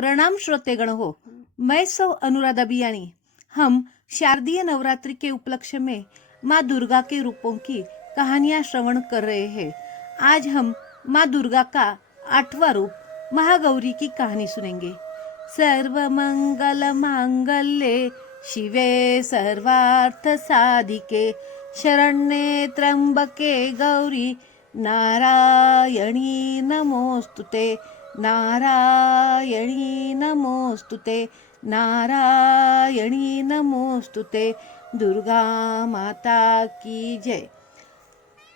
प्रणाम श्रोतेगण हो। मैं सौ अनुराधा बियानी। हम शारदीय नवरात्रि के उपलक्ष्य में माँ दुर्गा के रूपों की कहानियां श्रवण कर रहे हैं। आज हम माँ दुर्गा का 8वां रूप महागौरी की कहानी सुनेंगे। सर्वमंगल मांगल्ये शिवे सर्वार्थ साधिके शरण्ये त्र्यंबके गौरी नारायणी नमोस्तुते नारायणी नमोस्तुते नारायणी नमोस्तुते। दुर्गा माता की जय।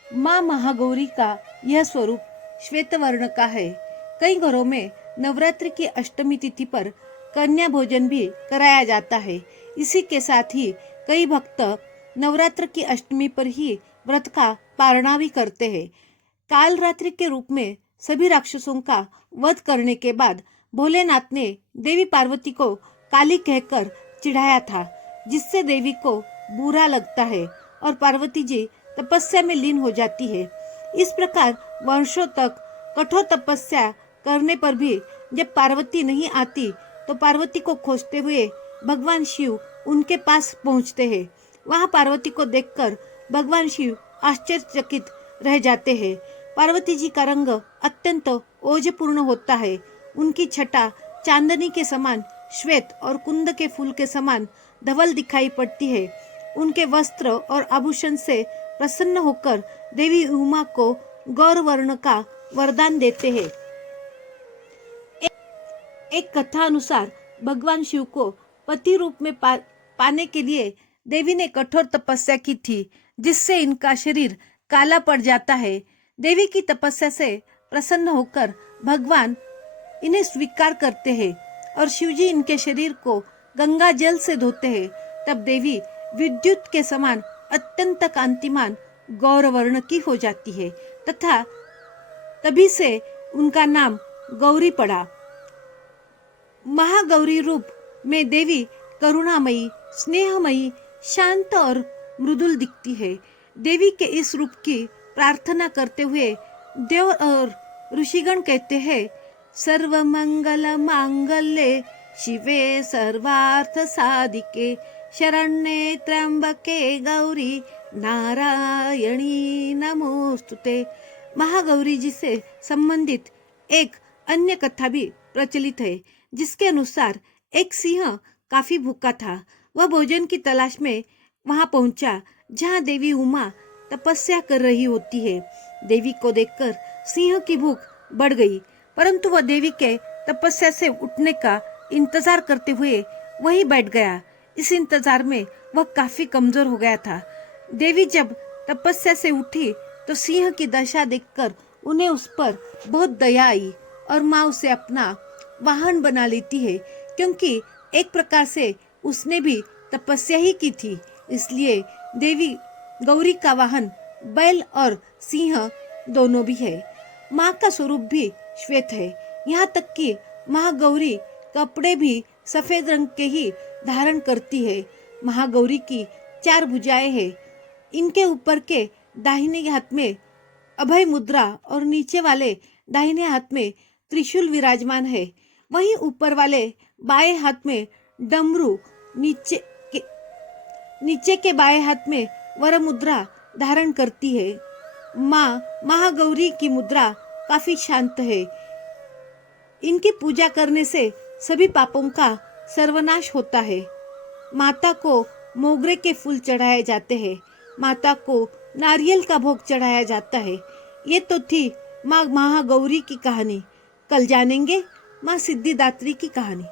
माँ महागौरी का यह स्वरूप श्वेत वर्ण का है। कई घरों में नवरात्रि की अष्टमी तिथि पर कन्या भोजन भी कराया जाता है। इसी के साथ ही कई भक्त नवरात्र की अष्टमी पर ही व्रत का पारणा भी करते हैं। काल रात्रि के रूप में सभी राक्षसों का वध करने के बाद भोलेनाथ ने देवी पार्वती को काली कहकर चिढ़ाया था, जिससे देवी को बुरा लगता है और पार्वती जी तपस्या में लीन हो जाती है। इस प्रकार वर्षों तक कठोर तपस्या करने पर भी जब पार्वती नहीं आती तो पार्वती को खोजते हुए भगवान शिव उनके पास पहुंचते हैं। वहां पार्वती को देखकर भगवान शिव आश्चर्यचकित रह जाते हैं। पार्वती जी का रंग अत्यंत ओजपूर्ण होता है। उनकी छटा चांदनी के समान श्वेत और कुंद के फूल के समान धवल दिखाई पड़ती है। उनके वस्त्र और आभूषण से प्रसन्न होकर देवी उमा को गौर वर्ण का वरदान देते हैं। एक कथा अनुसार भगवान शिव को पति रूप में पाने के लिए देवी ने कठोर तपस्या की थी, जिससे इनका शरीर काला पड़ जाता है। देवी की तपस्या से प्रसन्न होकर भगवान इन्हें स्वीकार करते हैं और शिवजी इनके शरीर को गंगा जल से धोते हैं। तब देवी विद्युत के समान अत्यंत कांतिमान गौरवर्ण की हो जाती है तथा तभी से उनका नाम गौरी पड़ा। महागौरी रूप में देवी करुणामयी, स्नेहमयी, शांत और मृदुल दिखती है। देवी के इस रूप की प्रार्थना करते हुए देव और ऋषिगण कहते हैं, सर्वमंगल मांगल्ये शिवे सर्वार्थ साधिके शरण्ये त्र्यंबके गौरी नारायणी नमोस्तुते। महागौरी जी से संबंधित एक अन्य कथा भी प्रचलित है, जिसके अनुसार एक सिंह काफी भूखा था। वह भोजन की तलाश में वहां पहुंचा जहां देवी उमा तपस्या कर रही होती है। देवी को देखकर सिंह की भूख बढ़ गई, परंतु वह देवी के तपस्या से उठने का इंतजार करते हुए वहीं बैठ गया। इस इंतजार में वह काफी कमजोर हो गया था। देवी जब तपस्या से उठी तो सिंह की दशा देखकर उन्हें उस पर बहुत दया आई और माँ उसे अपना वाहन बना लेती है, क्योंकि एक प्रकार से उसने भी तपस्या ही की थी। इसलिए देवी गौरी का वाहन बैल और सिंह दोनों भी है। माँ का स्वरूप भी श्वेत है। यहाँ तक कि महागौरी कपड़े भी सफेद रंग के ही धारण करती है। महागौरी की 4 भुजाएं हैं। इनके ऊपर के दाहिने हाथ में अभय मुद्रा और नीचे वाले दाहिने हाथ में त्रिशूल विराजमान है। वहीं ऊपर वाले बाएं हाथ में डमरू, नीचे के बाएं हाथ में वर मुद्रा धारण करती है। माँ महागौरी की मुद्रा काफी शांत है। इनकी पूजा करने से सभी पापों का सर्वनाश होता है। माता को मोगरे के फूल चढ़ाए जाते हैं। माता को नारियल का भोग चढ़ाया जाता है। ये तो थी माँ महागौरी की कहानी। कल जानेंगे माँ सिद्धिदात्री की कहानी।